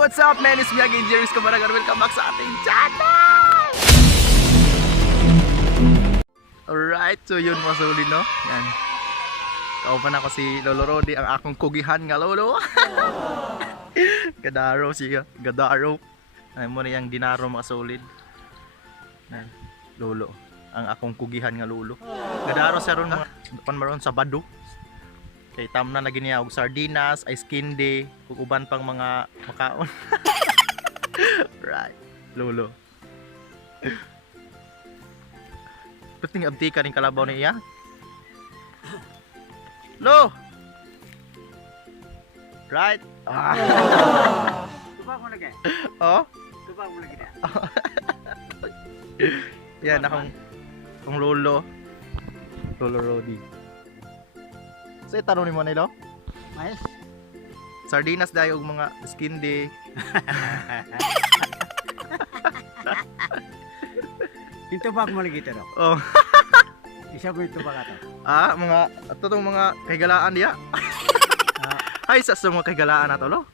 What's up, man? It's me again, Jerry's Kabaragan. Welcome back sa ating channel! Alright, so yun mga solid, no? Yan. Kaupan ako si Lolo Rodi, ang akong kugihan nga lolo. Gadaro siya, gadaro. Ay mo na yung dinaro mga solid. Yan, lolo. Ang akong kugihan nga lolo. Gadaro siya ron, panmaron sa bado. Kay tam na lagi niya og sardinas, ice candy, kukuban pang mga makaon. Right, lolo. Pwedeng abdi ka rin kalabaw niya. Lo! Right? Tuba mo lagi. Oh? Tuba mo lagi na. Yan, akong lolo. Lolo Rodi. So itanong ni mo nilo? Mais. Sardinas dayo og mga skin day. Intubag mo lagi ito. Oh. Isa ko itubag ato. Mga ato tong mga kahigalaan diya. Ay sa mga kahigalaan nato lo.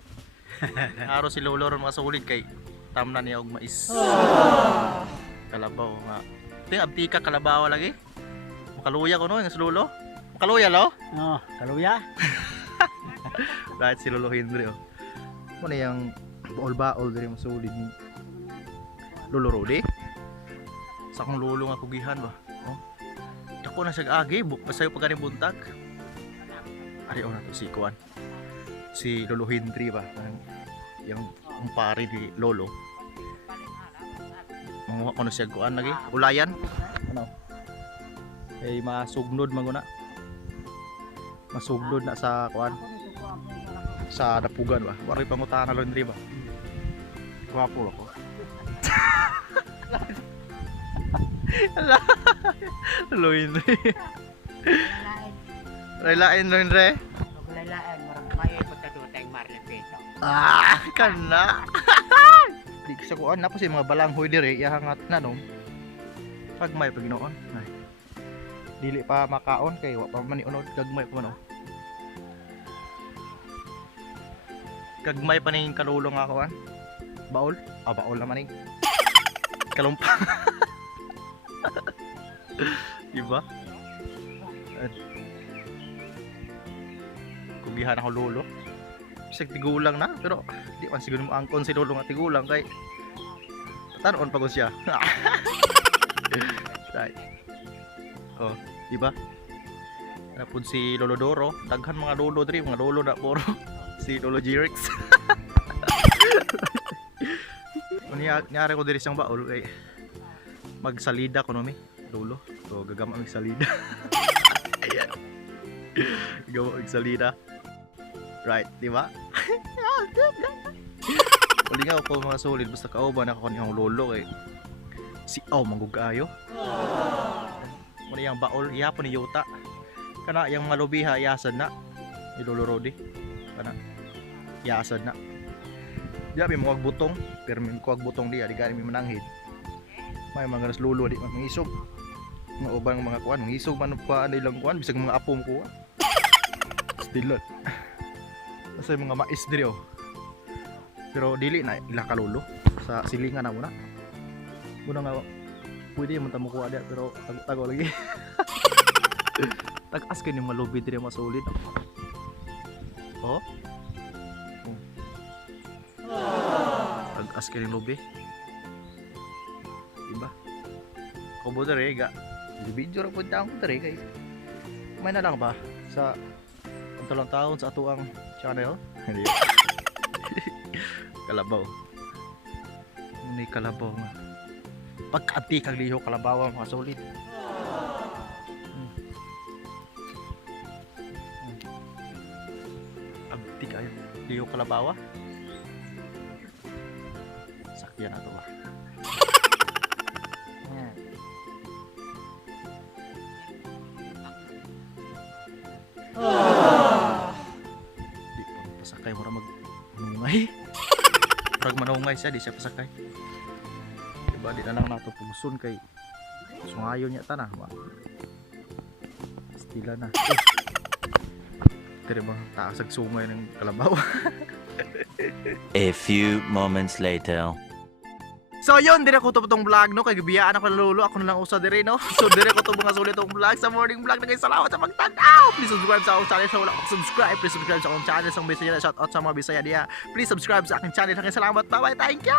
Aro si lolo ron mga solid kay tamnan niya og mais. Kalabaw nga. Ting abdi ka kalabaw lagi. Makaluya ko no yung lolo. Makaluya lo? Oh, kaluya. Right, si Lolo Henry oh. Mo na yung baol-baol diri mo solid ni Lolo Rodi. Sa akong lolo nga kugihan ba. Oh. Dako na siya agi, basayo pa ganing buntag. Ari na to si Kuan. Si Lolo Henry ba, yung pare ni Lolo. Manguha ko na siya kuan lagi, ulayan. Ano? Ay masugnod maguna. Masugnod na sa kuan. Sa dapugan ba? Wari pangutana laundry ba? Guwapo ako. Laundry. Lain laundry. Lain marang kayo pagkaduteng marlipito. Kana. Di sa kuan na po si mga balanghoy dire ihangat na no. Pagmay pag ginoon. Ay. Dili pa makaon kay wa pa man unod gagmay pa no. Gagmay pa ning kalulong ako an. Baol? Baol naman ning. Kalumpa. Diba? Kugihan ako lolo. Bisag tigulang na pero di man siguro mo angkon si lolo nga tigulang kay tanon pa ko siya. Right. Oh, di ba? Napun si Lolo Doro, daghan mga lolo diri, mga lolo na puro. Si Lolo Jirix. Niya ko diri siyang baol kay magsalida ko no mi, lolo. So gagama mig salida. Ayan. Gagama mig salida. Right, di ba? Uli nga ako mga solid basta kauban ako niyang lolo kay si mangugayo. Muna yung baol, ihapon ni Yuta. Kana yung mga lubiha, iasad na. Ni Lolo Rodi. Kana, iasad na. Diya, may mga butong. Pero may mga butong diya, di gani may mananghid. May mga ganas lulo, di mga isog. Mga ubang mga kuwan, mga isog man pa ano ilang kuwan, bisag mga apom kuwa. Stilot. Kasi mga mais diri oh. Pero dili na ila kalulo. Sa silingan na muna. Muna nga, pwede mo tamo kuha diya pero tago lagi. Tag-as kayo yung malubi din yung masulid. Oh? Tag-as kayo yung lubi. Diba? Kubo na rin, ga. Video rin po dyan ko rin kay. May na lang ba? Sa ang talang taon sa ato ang channel. Kalabaw. May kalabaw nga. Pagkati kang liho kalabaw mga solid. Abdi kayo. Liho kalabawa. Sakyan na to ba? Di po pasakay mo manungay. Pag manungay siya, di siya pasakay. Diba di na lang nato pumusun kay sungayon niya tanah ba. Stila na. Tira ba taasag sungay ng kalabaw. A few moments later. So yun, dire ko to itong vlog no, kay gibiyaan ako ng lolo, ako na lang usa dire no. So dire ko to mga sulit itong vlog sa morning vlog na guys. Salamat sa pagtanaw. Please subscribe sa akong channel sa wala kang subscribe. Please subscribe sa akong channel sa Bisaya. Shout out sa mga Bisaya diya. Please subscribe sa aking channel. Salamat, bye bye, thank you.